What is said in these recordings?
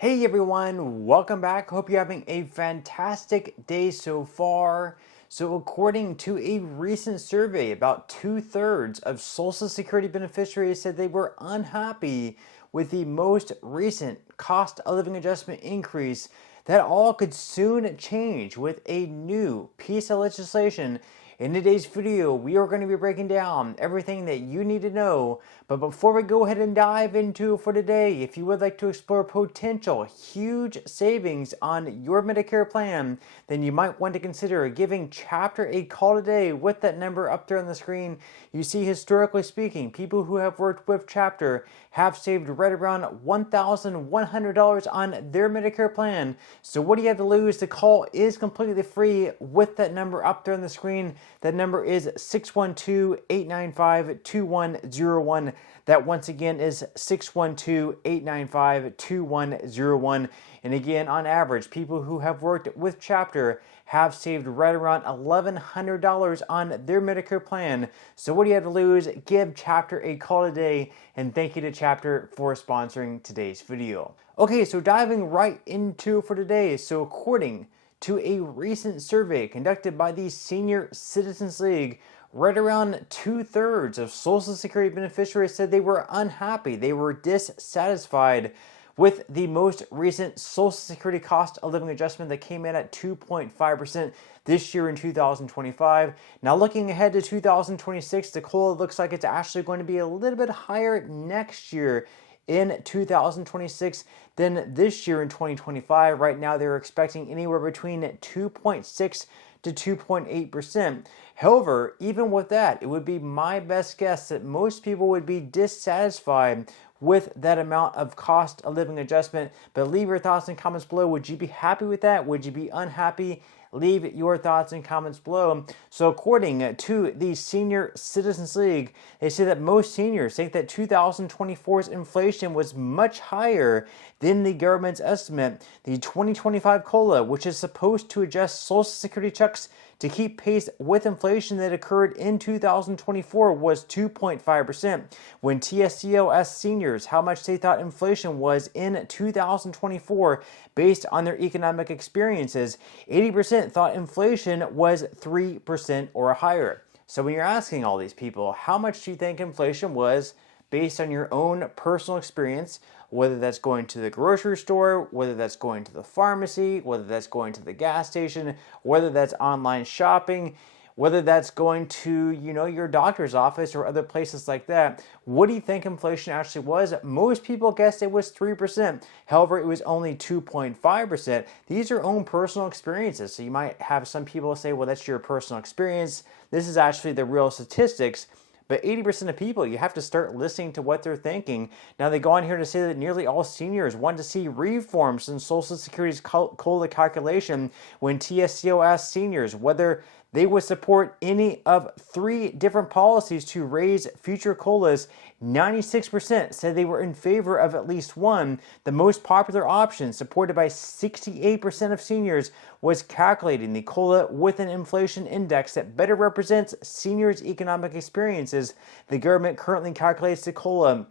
Hey everyone, welcome back. Hope you're having a fantastic day so far. So, according to a recent survey, about 2/3 of Social Security beneficiaries said they were unhappy with the most recent cost of living adjustment increase. That all could soon change with a new piece of legislation. In today's video, we are going to be breaking down everything that you need to know. But before we go ahead and dive into it for today, if you would like to explore potential huge savings on your Medicare plan, then you might want to consider giving Chapter a call today with that number up there on the screen. You see, historically speaking, people who have worked with Chapter have saved right around $1,100 on their Medicare plan. So what do you have to lose? The call is completely free with that number up there on the screen. That number is 612-895-2101. That once again is 612-895-2101. And again, on average, people who have worked with Chapter have saved right around $1,100 on their Medicare plan. So what do you have to lose? Give Chapter a call today, and thank you to Chapter for sponsoring today's video. Okay, so diving right into for today. So according to a recent survey conducted by the Senior Citizens League, right around 2/3 of Social Security beneficiaries said they were unhappy, they were dissatisfied with the most recent Social Security cost of living adjustment that came in at 2.5% this year in 2025. Now looking ahead to 2026, the COLA looks like it's actually going to be a little bit higher next year in 2026 than this year in 2025. Right now they're expecting anywhere between 2.6 to 2.8%. However, even with that, it would be my best guess that most people would be dissatisfied with that amount of cost of living adjustment. But leave your thoughts and comments below. Would you be happy with that? Would you be unhappy? Leave your thoughts and comments below. So according to the Senior Citizens League, they say that most seniors think that 2024's inflation was much higher than the government's estimate. The 2025 COLA, which is supposed to adjust Social Security checks to keep pace with inflation that occurred in 2024, was 2.5%. When TSCO asked seniors how much they thought inflation was in 2024 based on their economic experiences, 80% thought inflation was 3% or higher. So when you're asking all these people, how much do you think inflation was based on your own personal experience, whether that's going to the grocery store, whether that's going to the pharmacy, whether that's going to the gas station, whether that's online shopping, whether that's going to, your doctor's office or other places like that. What do you think inflation actually was? Most people guessed it was 3%. However, it was only 2.5%. These are own personal experiences. So you might have some people say, well, that's your personal experience. This is actually the real statistics. But 80% of people, you have to start listening to what they're thinking. Now, they go on here to say that nearly all seniors want to see reforms in Social Security's COLA calculation. When TSCO asked seniors whether they would support any of 3 different policies to raise future COLAs, 96% said they were in favor of at least one. The most popular option, supported by 68% of seniors, was calculating the COLA with an inflation index that better represents seniors' economic experiences. The government currently calculates the COLA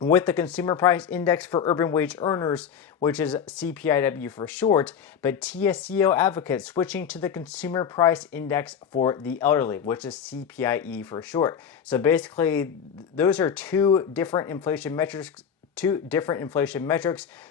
with the Consumer Price Index for urban wage earners, which is CPIW for short, but TSCO advocates switching to the Consumer Price Index for the elderly, which is CPIE for short. So basically, those are two different inflation metrics.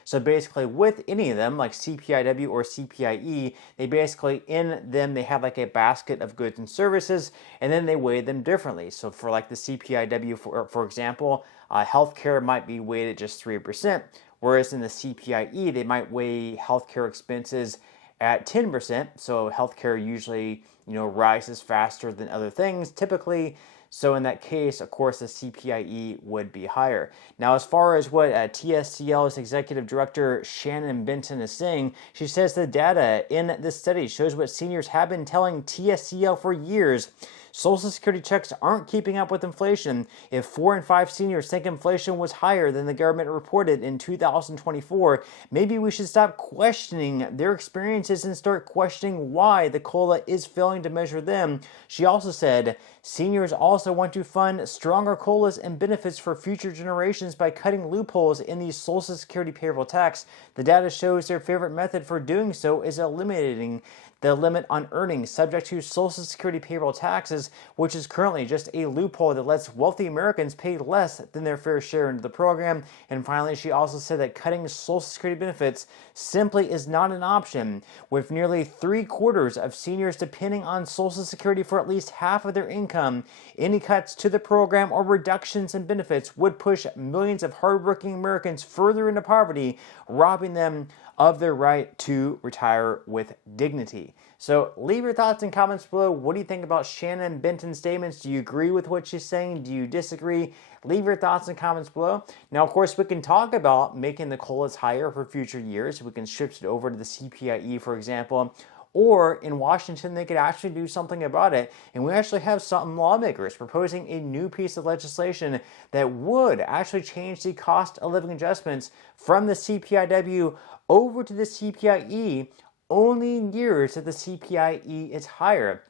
So basically, with any of them, like CPIW or CPIE, they basically, in them, they have like a basket of goods and services, and then they weigh them differently. So for like the CPIW, for example, healthcare might be weighed at just 3%, whereas in the CPIE, they might weigh healthcare expenses at 10%. So healthcare usually, rises faster than other things typically. So in that case, of course, the CPIE would be higher. Now, as far as what TSCL's Executive Director Shannon Benton is saying, she says the data in this study shows what seniors have been telling TSCL for years. Social Security checks aren't keeping up with inflation. If 4 in 5 seniors think inflation was higher than the government reported in 2024, maybe we should stop questioning their experiences and start questioning why the COLA is failing to measure them. She also said, seniors also want to fund stronger COLAs and benefits for future generations by cutting loopholes in the Social Security payroll tax. The data shows their favorite method for doing so is eliminating the limit on earnings subject to Social Security payroll taxes, which is currently just a loophole that lets wealthy Americans pay less than their fair share into the program. And finally, she also said that cutting Social Security benefits simply is not an option. With nearly 3/4 of seniors depending on Social Security for at least half of their income, any cuts to the program or reductions in benefits would push millions of hardworking Americans further into poverty, robbing them of their right to retire with dignity. So leave your thoughts and comments below. What do you think about Shannon Benton's statements? Do you agree with what she's saying? Do you disagree? Leave your thoughts and comments below. Now, of course, we can talk about making the COLAs higher for future years. We can shift it over to the CPIE, for example. Or in Washington, they could actually do something about it. And we actually have some lawmakers proposing a new piece of legislation that would actually change the cost of living adjustments from the CPIW over to the CPIE only in years that the CPIE is higher.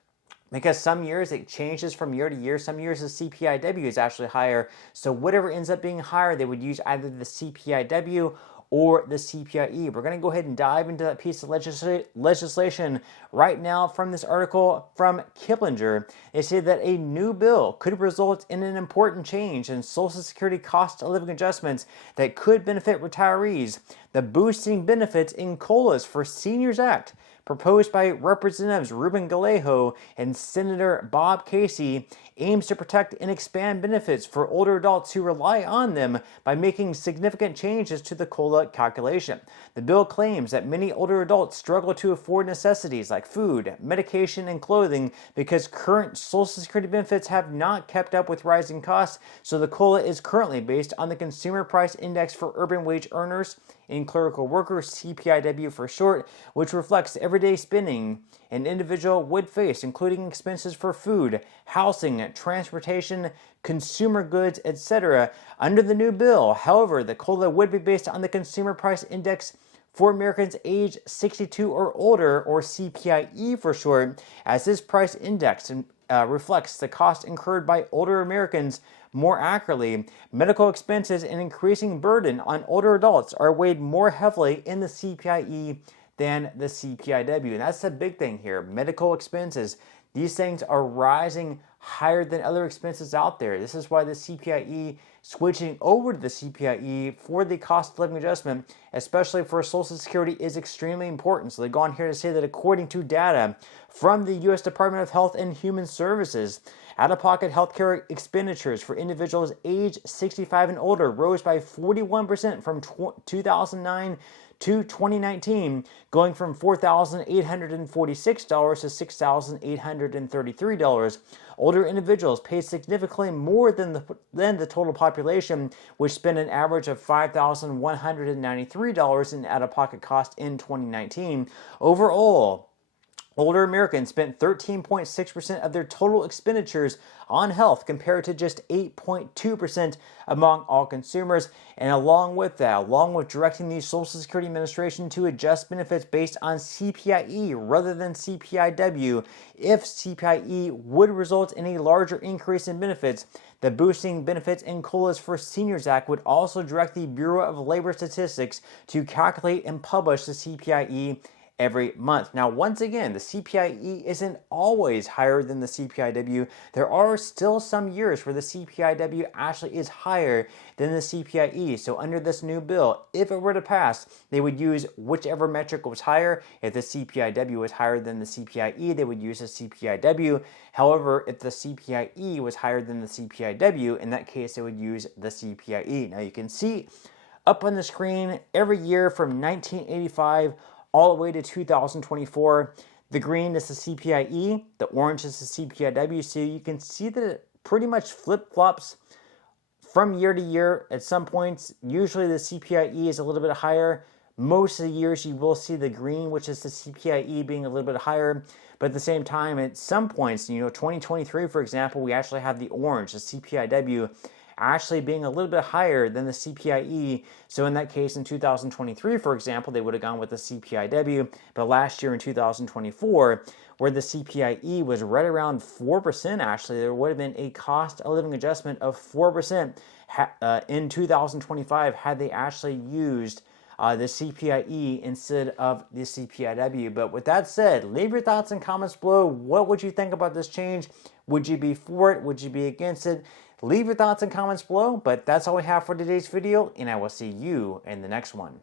Because some years it changes from year to year. Some years the CPIW is actually higher. So whatever ends up being higher, they would use either the CPIW or the CPIE. We're going to go ahead and dive into that piece of legislation right now from this article from Kiplinger. They say that a new bill could result in an important change in Social Security cost of living adjustments that could benefit retirees. The Boosting Benefits in COLAs for Seniors Act, proposed by Representatives Ruben Gallego and Senator Bob Casey, aims to protect and expand benefits for older adults who rely on them by making significant changes to the COLA calculation. The bill claims that many older adults struggle to afford necessities like food, medication, and clothing because current Social Security benefits have not kept up with rising costs, so the COLA is currently based on the Consumer Price Index for urban wage earners and clerical workers, CPIW for short, which reflects everyday spending an individual would face, including expenses for food, housing, transportation, consumer goods, etc. Under the new bill, however, the COLA would be based on the Consumer Price Index for Americans aged 62 or older, or CPIE for short, as this price index reflects the cost incurred by older Americans more accurately. Medical expenses and increasing burden on older adults are weighed more heavily in the CPIE than the CPIW. And that's the big thing here. Medical expenses. These things are rising higher than other expenses out there. This is why the CPIE switching over to the CPIE for the cost of living adjustment, especially for Social Security, is extremely important. So they go on here to say that according to data from the U.S. Department of Health and Human Services, out-of-pocket healthcare expenditures for individuals aged 65 and older rose by 41% from 2009 to 2019, going from $4,846 to $6,833. Older individuals pay significantly more than the total population, which spent an average of $5,193 in out-of-pocket cost in 2019. Overall, older Americans spent 13.6% of their total expenditures on health compared to just 8.2% among all consumers. And along with that, along with directing the Social Security Administration to adjust benefits based on CPIE rather than CPIW, if CPIE would result in a larger increase in benefits, the Boosting Benefits and COLAs for Seniors Act would also direct the Bureau of Labor Statistics to calculate and publish the CPIE every month. Now, once again, the CPIE isn't always higher than the CPIW. There are still some years where the CPIW actually is higher than the CPIE. So under this new bill, if it were to pass, they would use whichever metric was higher. If the CPIW was higher than the CPIE, they would use the CPIW. However, if the CPIE was higher than the CPIW, in that case, they would use the CPIE. Now you can see up on the screen every year from 1985 all the way to 2024. The green is the CPIE, the orange is the CPIW. So you can see that it pretty much flip-flops from year to year. At some points, usually the CPIE is a little bit higher. most of the years you will see the green, which is the CPIE, being a little bit higher. But at the same time, at some points, 2023, for example, we actually have the orange, the CPIW, actually being a little bit higher than the CPIE. So in that case, in 2023, for example, they would have gone with the CPIW. But last year in 2024, where the CPIE was right around 4%, actually, there would have been a cost of living adjustment of 4% in 2025 had they actually used the CPIE instead of the CPIW. But with that said, leave your thoughts and comments below. What would you think about this change? Would you be for it? Would you be against it? Leave your thoughts and comments below. But that's all we have for today's video, and I will see you in the next one.